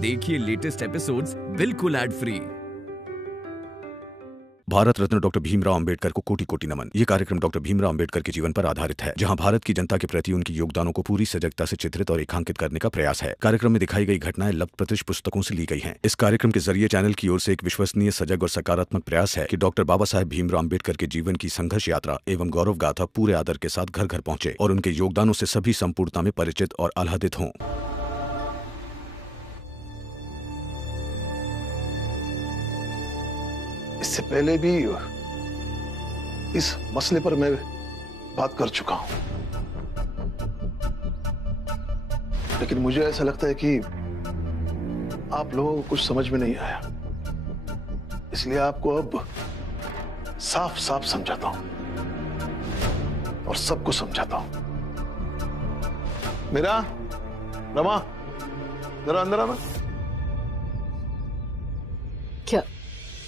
देखिए latest episodes बिल्कुल ad free. Bharat Ratna doctor Bhimrao Ambedkar को कोटि कोटि नमन। ये कार्यक्रम डॉक्टर भीमराव अंबेडकर के जीवन पर आधारित है, जहां भारत की जनता के प्रति उनके योगदानों को पूरी सजगता से चित्रित और रेखांकित करने का प्रयास है। कार्यक्रम में दिखाई गई घटनाएं लब्ध-प्रतिष्ठ पुस्तकों से ली गई हैं। इस कार्यक्रम के जरिए चैनल की ओर से एक विश्वसनीय, सजग और सकारात्मक प्रयास है कि डॉक्टर बाबा साहेब भीमराव अंबेडकर के जीवन की संघर्ष यात्रा एवं गौरव गाथा पूरे आदर के साथ घर घर पहुंचे और उनके योगदानों से सभी संपूर्णता में परिचित और आह्लादित हों। इससे पहले भी इस मसले पर मैं बात कर चुका हूं, लेकिन मुझे ऐसा लगता है कि आप लोगों को कुछ समझ में नहीं आया, इसलिए आपको अब साफ साफ समझाता हूं और सबको समझाता हूं। मेरा रमा, जरा अंदर आना।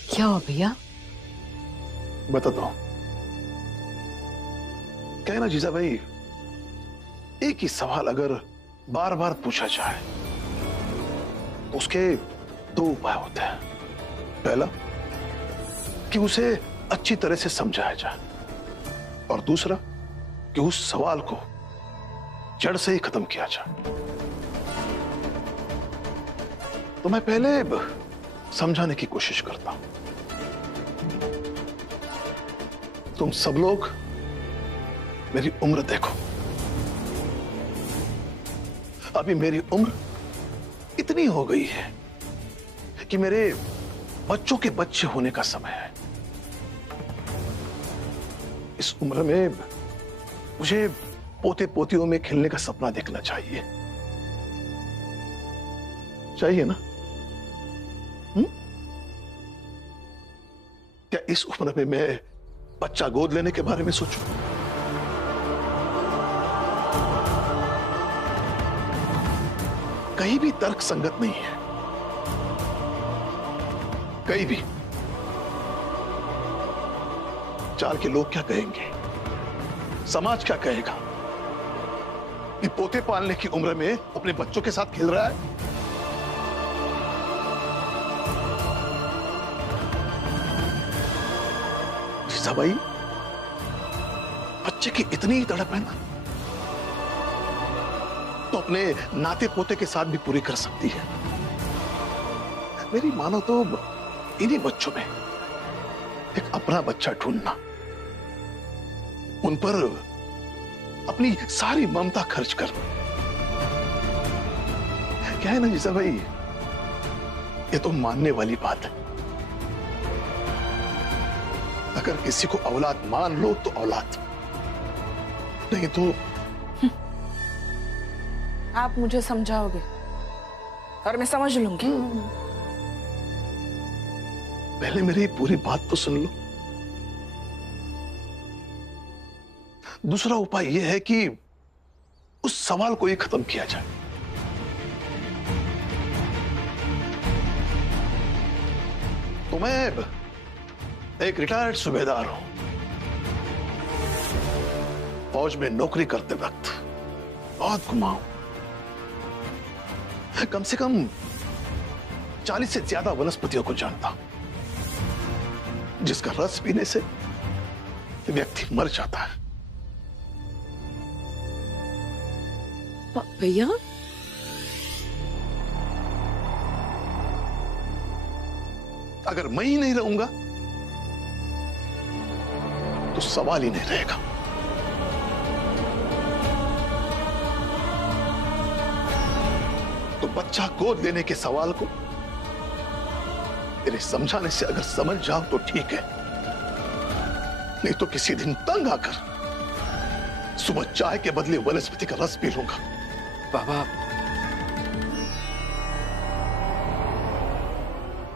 क्या हुआ भैया? बताता हूं। क्या है ना जीजा भाई, एक ही सवाल अगर बार बार पूछा जाए तो उसके दो उपाय होते हैं। पहला कि उसे अच्छी तरह से समझाया जाए, और दूसरा कि उस सवाल को जड़ से ही खत्म किया जाए। तो मैं पहले समझाने की कोशिश करता हूं। तुम सब लोग मेरी उम्र देखो। अभी मेरी उम्र इतनी हो गई है कि मेरे बच्चों के बच्चे होने का समय है। इस उम्र में मुझे पोते पोतियों में खेलने का सपना देखना चाहिए ना? क्या इस उम्र में मैं बच्चा गोद लेने के बारे में सोचूं? कहीं भी तर्क संगत नहीं है, कहीं भी। चार के लोग क्या कहेंगे, समाज क्या कहेगा कि पोते पालने की उम्र में अपने बच्चों के साथ खेल रहा है? जीजा भाई, बच्चे की इतनी ही तड़प है ना, तो अपने नाते पोते के साथ भी पूरी कर सकती है। मेरी मानो तो इन्हीं बच्चों में एक अपना बच्चा ढूंढना, उन पर अपनी सारी ममता खर्च करना। क्या है ना जीजा भाई, ये तो मानने वाली बात है। अगर किसी को औलाद मान लो तो औलाद, नहीं तो आप मुझे समझाओगे और मैं समझ लूंगी। पहले मेरी पूरी बात तो सुन लो। दूसरा उपाय यह है कि उस सवाल को ही खत्म किया जाए। तो मैं एक रिटायर्ड सूबेदार हूं। फौज में नौकरी करते वक्त बहुत घुमा हूं। कम से कम 40 से ज्यादा वनस्पतियों को जानता हूं, जिसका रस पीने से व्यक्ति मर जाता है। भैया, अगर मैं ही नहीं रहूंगा तो सवाल ही नहीं रहेगा। तो बच्चा गोद लेने के सवाल को मेरे समझाने से अगर समझ जाओ तो ठीक है, नहीं तो किसी दिन तंग आकर सुबह चाय के बदले वनस्पति का रस पी लूंगा। बाबा,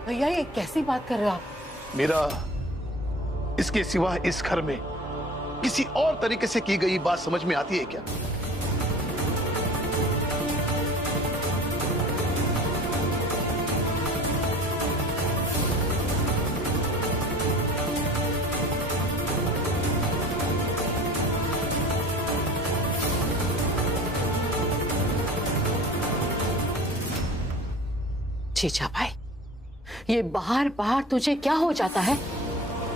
भैया ये कैसी बात कर रहे हो आप? मेरा इसके सिवा इस घर में किसी और तरीके से की गई बात समझ में आती है क्या? जीजा भाई, ये बार बार तुझे क्या हो जाता है?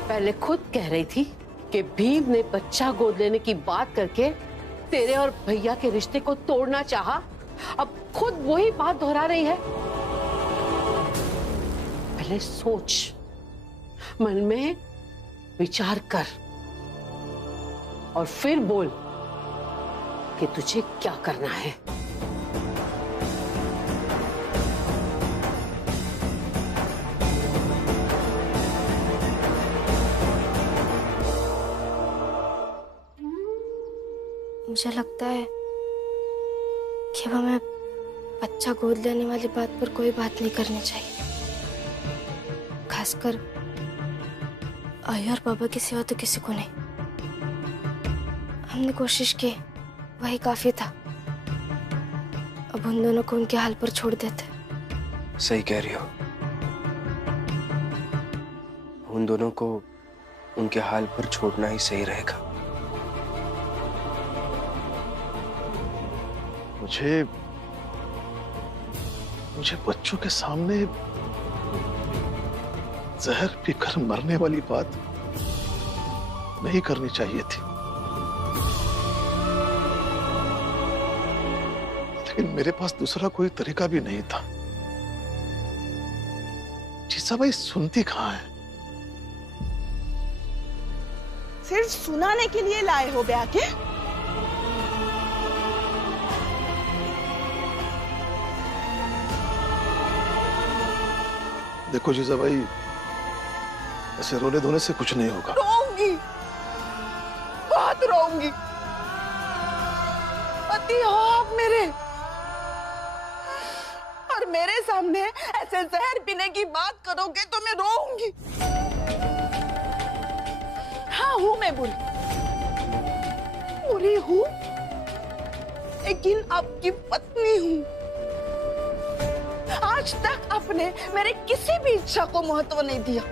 पहले खुद कह रही थी कि भीम ने बच्चा गोद लेने की बात करके तेरे और भैया के रिश्ते को तोड़ना चाहा। अब खुद वही बात दोहरा रही है। पहले सोच, मन में विचार कर और फिर बोल कि तुझे क्या करना है। मुझे लगता है कि अब हमें बच्चा गोद लेने वाली बात पर कोई बात नहीं करनी चाहिए, खासकर आई और बाबा के सिवा तो किसी को नहीं। हमने कोशिश की, वही काफी था। अब उन दोनों को उनके हाल पर छोड़ देते। सही कह रही हो, उन दोनों को उनके हाल पर छोड़ना ही सही रहेगा। मुझे बच्चों के सामने जहर पीकर मरने वाली बात नहीं करनी चाहिए थी, लेकिन मेरे पास दूसरा कोई तरीका भी नहीं था। जीजा भाई सुनती कहाँ है? सिर्फ सुनाने के लिए लाए हो ब्याह के? देखो जीजा भाई, ऐसे रोने धोने से कुछ नहीं होगा। रोऊंगी, बहुत रोऊंगी। पति हो आप मेरे, और मेरे सामने ऐसे जहर पीने की बात करोगे तो मैं रोऊंगी। हाँ हूं मैं बुरी हूं, लेकिन आपकी पत्नी हूं। आज तक आपने मेरे किसी भी इच्छा को महत्व नहीं दिया,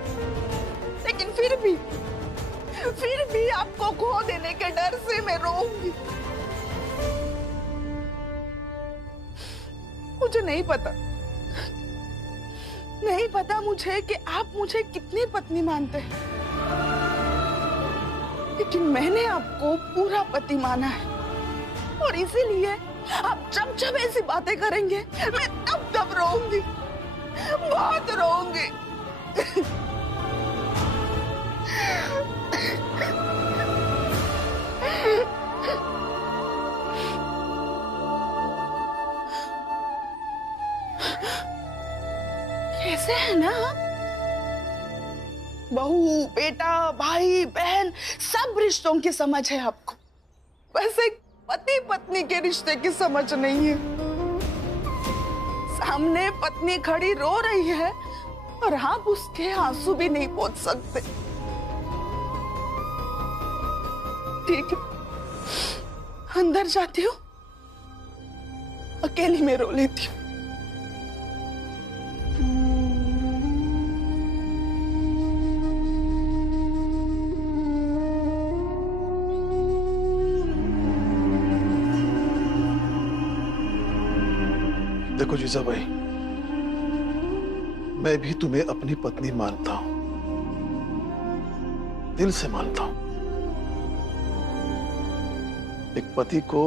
लेकिन फिर भी आपको खो देने के डर से मैं रोऊंगी। मुझे नहीं पता मुझे कि आप मुझे कितनी पत्नी मानते हैं, लेकिन मैंने आपको पूरा पति माना है, और इसीलिए आप जब ऐसी बातें करेंगे मैं तब रोऊंगी, बहुत रोऊंगी। कैसे है ना? बहू, बेटा, भाई, बहन, सब रिश्तों की समझ है आपको, बस एक पति पत्नी के रिश्ते की समझ नहीं है। सामने पत्नी खड़ी रो रही है और आप उसके आंसू भी नहीं पोंछ सकते। ठीक है, अंदर जाती हूँ, अकेली में रो लेती हूँ। देखो जीजा भाई, मैं भी तुम्हें अपनी पत्नी मानता हूं, दिल से मानता हूं। एक पति को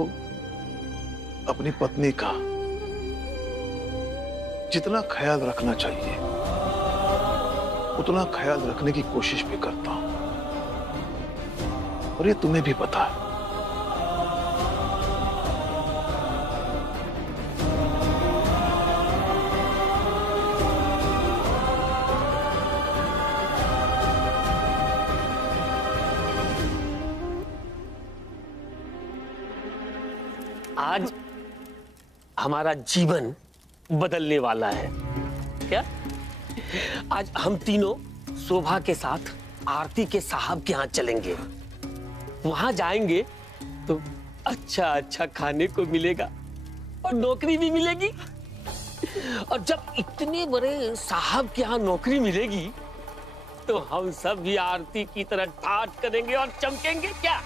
अपनी पत्नी का जितना ख्याल रखना चाहिए उतना ख्याल रखने की कोशिश भी करता हूं, और ये तुम्हें भी पता है। आज हमारा जीवन बदलने वाला है। क्या? आज हम तीनों शोभा के साथ आरती के साहब के यहाँ चलेंगे। वहां जाएंगे तो अच्छा अच्छा खाने को मिलेगा और नौकरी भी मिलेगी। और जब इतने बड़े साहब के यहाँ नौकरी मिलेगी तो हम सब भी आरती की तरह ठाठ करेंगे और चमकेंगे। क्या?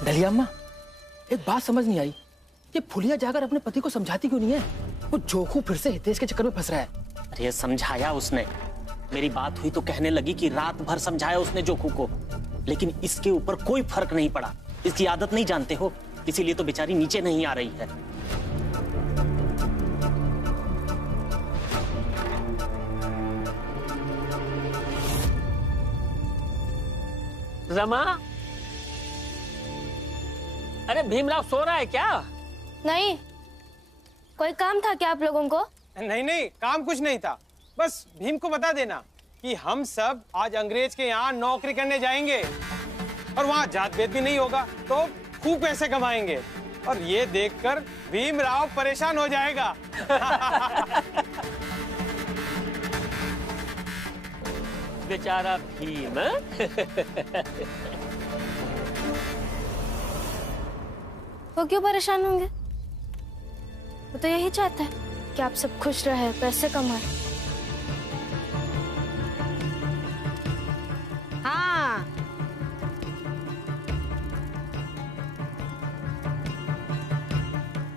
दलिया अम्मा, एक बात समझ नहीं आई, ये फुलिया जाकर अपने पति को समझाती क्यों नहीं है? वो जोखू फिर से हितेश के चक्कर में फंस रहा है। अरे समझाया उसने, मेरी बात हुई तो कहने लगी कि रात भर समझाया उसने जोखू को, लेकिन इसके ऊपर कोई फर्क नहीं पड़ा। इसकी आदत नहीं जानते हो, इसीलिए तो बेचारी नीचे नहीं आ रही है। रमा, अरे भीमराव सो रहा है क्या? नहीं, कोई काम था क्या आप लोगों को? नहीं नहीं, काम कुछ नहीं था। बस भीम को बता देना कि हम सब आज अंग्रेज के यहाँ नौकरी करने जाएंगे और वहाँ जात भेद भी नहीं होगा, तो खूब पैसे कमाएंगे। और ये देखकर भीमराव परेशान हो जाएगा। बेचारा भीम। वो क्यों परेशान होंगे? वो तो यही चाहता है कि आप सब खुश रहे, पैसे कमाए। हाँ,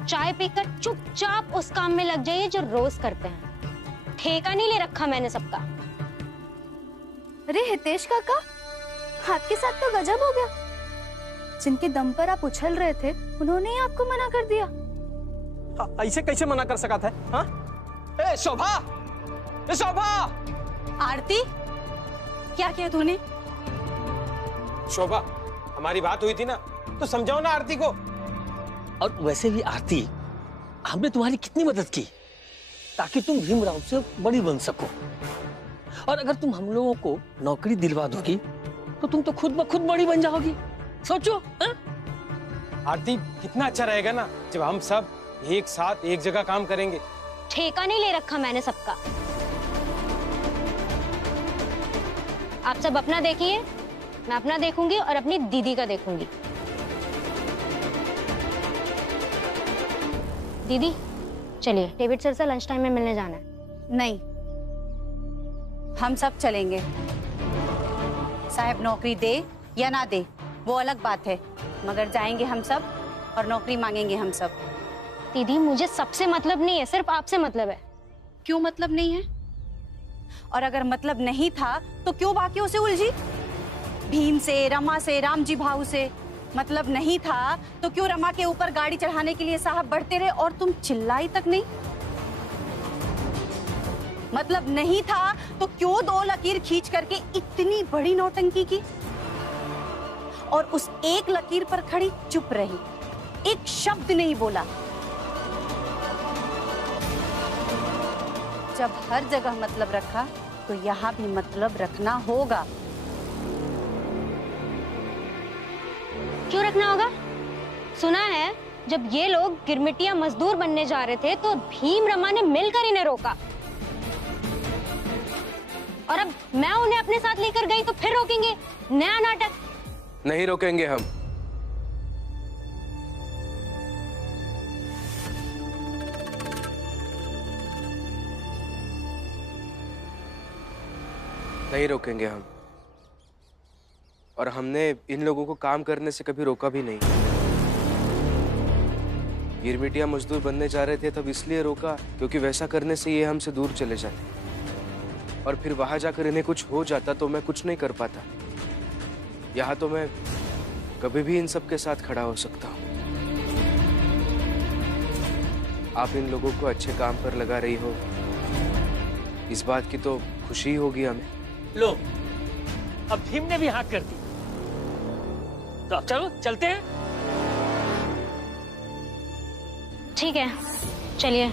चाय पीकर चुपचाप उस काम में लग जाइए जो रोज करते हैं। ठेका नहीं ले रखा मैंने सबका। अरे हितेश काका, आपके साथ तो गजब हो गया। जिनके दम पर आप उछल रहे थे, उन्होंने ही आपको मना कर दिया। ऐसे कैसे मना कर सका था? हाँ? ए शोभा, ए शोभा! आरती, क्या किया तूने? शोभा, हमारी बात हुई थी ना, तो समझाओ ना आरती को। और वैसे भी आरती, हमने तुम्हारी कितनी मदद की ताकि तुम भीमराव से बड़ी बन सको। और अगर तुम हम लोगों को नौकरी दिलवा दोगी तो तुम तो खुद ब खुद बड़ी बन जाओगी। सोचो। आरती, कितना अच्छा रहेगा ना जब हम सब एक साथ एक जगह काम करेंगे। ठेका नहीं ले रखा मैंने सबका। आप सब अपना देखिए, मैं अपना देखूंगी और अपनी दीदी का देखूंगी। दीदी चलिए, डेविड सर से लंच टाइम में मिलने जाना है। नहीं, हम सब चलेंगे। साहब नौकरी दे या ना दे वो अलग बात है, मगर जाएंगे हम सब और नौकरी मांगेंगे हम सब। दीदी मुझे सबसे मतलब नहीं है, सिर्फ आपसे मतलब है। क्यों मतलब नहीं है? और अगर मतलब नहीं था तो क्यों बाकियों से उलझी? भीम से, रमा से, रामजी भाऊ से मतलब नहीं था तो क्यों रमा के ऊपर गाड़ी चढ़ाने के लिए साहब बढ़ते रहे और तुम चिल्लाई तक नहीं? मतलब नहीं था तो क्यों दो लकीर खींच करके इतनी बड़ी नौटंकी की और उस एक लकीर पर खड़ी चुप रही, एक शब्द नहीं बोला? जब हर जगह मतलब रखा तो यहाँ भी मतलब रखना होगा। क्यों रखना होगा? सुना है जब ये लोग गिरमिटिया मजदूर बनने जा रहे थे तो भीम रमा ने मिलकर इन्हें रोका, और अब मैं उन्हें अपने साथ लेकर गई तो फिर रोकेंगे? नया नाटक। नहीं रोकेंगे हम। नहीं रोकेंगे हम। और हमने इन लोगों को काम करने से कभी रोका भी नहीं। गिरमिटिया मजदूर बनने जा रहे थे तब इसलिए रोका क्योंकि वैसा करने से ये हमसे दूर चले जाते, और फिर वहां जाकर इन्हें कुछ हो जाता तो मैं कुछ नहीं कर पाता। यहाँ तो मैं कभी भी इन सब के साथ खड़ा हो सकता हूँ। आप इन लोगों को अच्छे काम पर लगा रही हो, इस बात की तो खुशी होगी हमें। लो, अब भीम ने भी हाँ कर दी, तो अब चलो चलते हैं। ठीक है चलिए।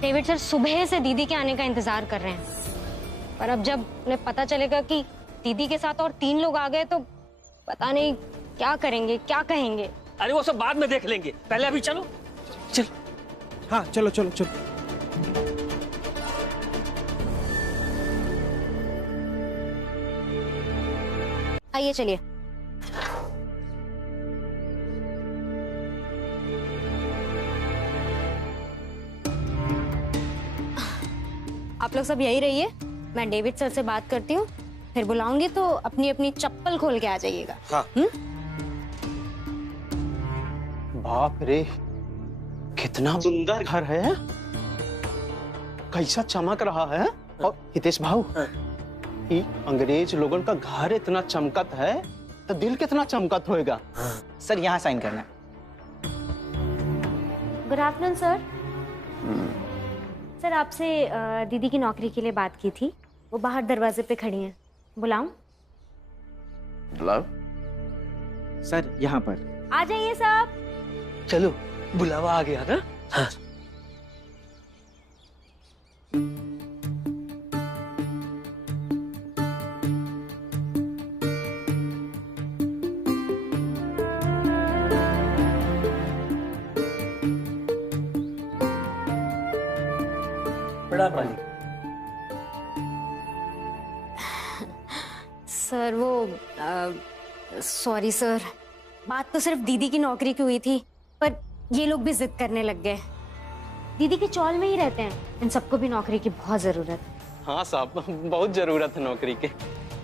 डेविड सर सुबह से दीदी के आने का इंतजार कर रहे हैं, पर अब जब उन्हें पता चलेगा कि दीदी के साथ और 3 लोग आ गए तो पता नहीं क्या करेंगे, क्या कहेंगे। अरे वो सब बाद में देख लेंगे, पहले अभी चलो। चल। हाँ चलो चलो चलो। आइए चलिए। आप लोग सब यही रहिए, मैं डेविड सर से बात करती हूँ, फिर बुलाऊंगी तो अपनी अपनी चप्पल खोल के आ जाइएगा। हाँ। बाप रे, कितना सुंदर घर है, कैसा चमक रहा है। और हितेश भाऊ, ये अंग्रेज लोगों का घर इतना चमकत है तो दिल कितना चमकत होएगा। सर यहाँ साइन करना है। Good afternoon sir. सर आपसे दीदी की नौकरी के लिए बात की थी, वो बाहर दरवाजे पे खड़ी हैं, बुलाऊं? बुलाओ। सर यहाँ पर आ जाइए साहब। चलो, बुलावा आ गया ना। हाँ। बड़ा मालिक। सर वो सॉरी सर, बात तो सिर्फ दीदी की नौकरी की हुई थी, पर ये लोग भी जिद करने लग गए। दीदी के चौल में ही रहते हैं, इन सबको भी नौकरी की बहुत जरूरत है। हाँ साहब, बहुत जरूरत है नौकरी के।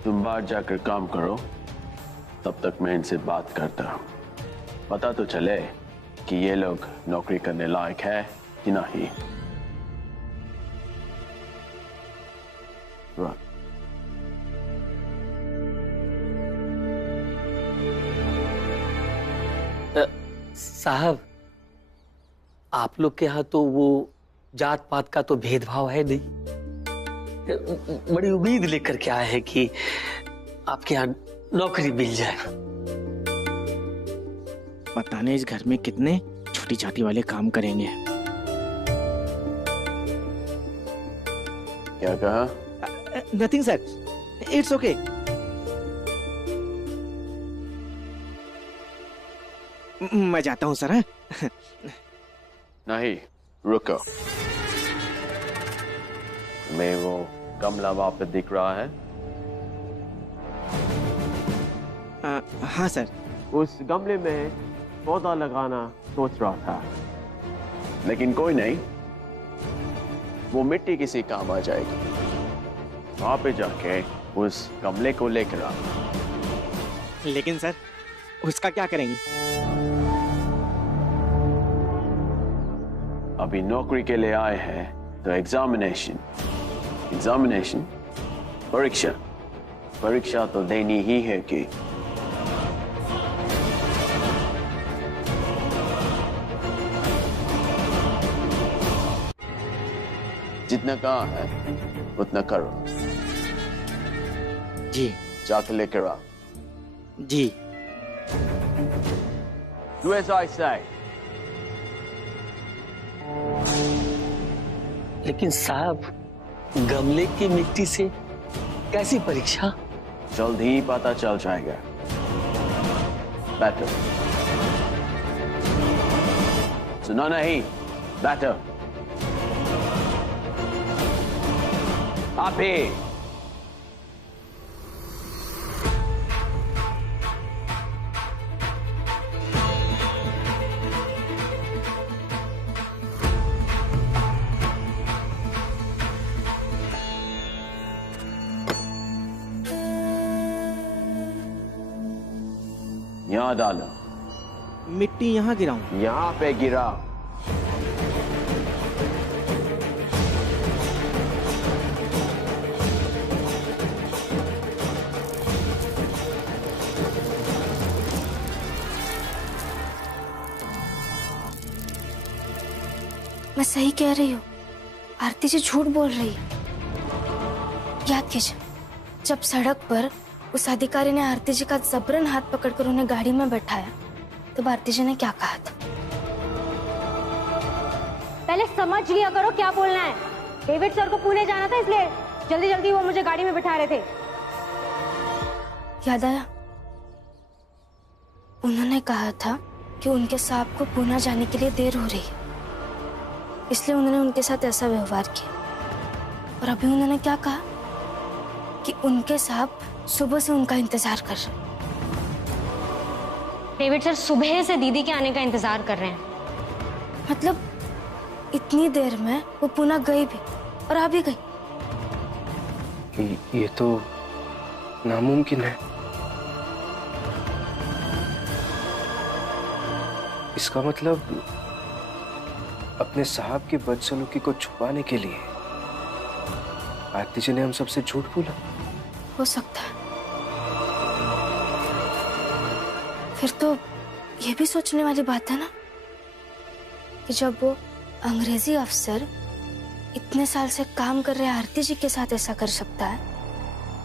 तुम बाहर जाकर काम करो, तब तक मैं इनसे बात करता हूँ। पता तो चले कि ये लोग नौकरी करने लायक है कि नहीं। साहब, आप लोग के यहाँ तो वो जात पात का तो भेदभाव है नहीं। बड़ी उम्मीद लेकर के आए हैं कि आपके यहाँ नौकरी मिल जाए। पता नहीं इस घर में कितने छोटी जाति वाले काम करेंगे। क्या कहा? Nothing sir, it's okay. मैं जाता हूँ सर। नहीं, रुको। मैं वो गमला वहां पे दिख रहा है? हाँ सर। उस गमले में पौधा लगाना सोच रहा था, लेकिन कोई नहीं, वो मिट्टी किसी काम आ जाएगी। वहां पे जाके उस गमले को लेकर आ। लेकिन सर, उसका क्या करेंगे? अभी नौकरी के लिए आए हैं तो एग्जामिनेशन परीक्षा तो देनी ही है कि जितना कहा है उतना करो। जी। जाकर लेकर आ। जी। Do as I say। लेकिन साहब, गमले की मिट्टी से कैसी परीक्षा? जल्द ही पता चल जाएगा। बैठो। सुना नहीं? बैठो। आप ही। यहाँ डालो। मिट्टी यहाँ गिराऊं? यहाँ पे गिरा। मैं सही कह रही हूँ, आरती जी झूठ बोल रही है। याद कीजिए, जब सड़क पर उस अधिकारी ने आरती जी का जबरन हाथ पकड़कर उन्हें गाड़ी में बैठाया, तब आरती जी ने क्या कहा था? पहले समझ लिया करो क्या बोलना है। डेविड सर को पुणे जाना था, इसलिए जल्दी जल्दी वो मुझे गाड़ी में बिठा रहे थे। याद आया? उन्होंने कहा था कि उनके साहब को पुणे जाने के लिए देर हो रही है, इसलिए उन्होंने उनके साथ ऐसा व्यवहार किया। और अभी उन्होंने क्या कहा कि उनके साहब सुबह से उनका इंतजार कर रहे हैं। डेविड सर सुबह से दीदी के आने का इंतजार कर रहे हैं। मतलब इतनी देर में वो पुणे गई भी और आ भी गई। ये तो नामुमकिन है। इसका मतलब अपने साहब की बदसलूकी को छुपाने के लिए आरती जी ने हम सबसे झूठ बोला। हो सकता है। फिर तो ये भी सोचने वाली बात है ना कि जब वो अंग्रेजी अफसर इतने साल से काम कर रहे आरती जी के साथ ऐसा कर सकता है,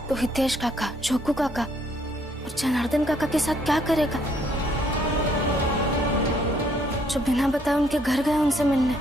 तो हितेश काका, जोकू काका और जनार्दन काका के साथ क्या करेगा, जो बिना बताए उनके घर गए उनसे मिलने।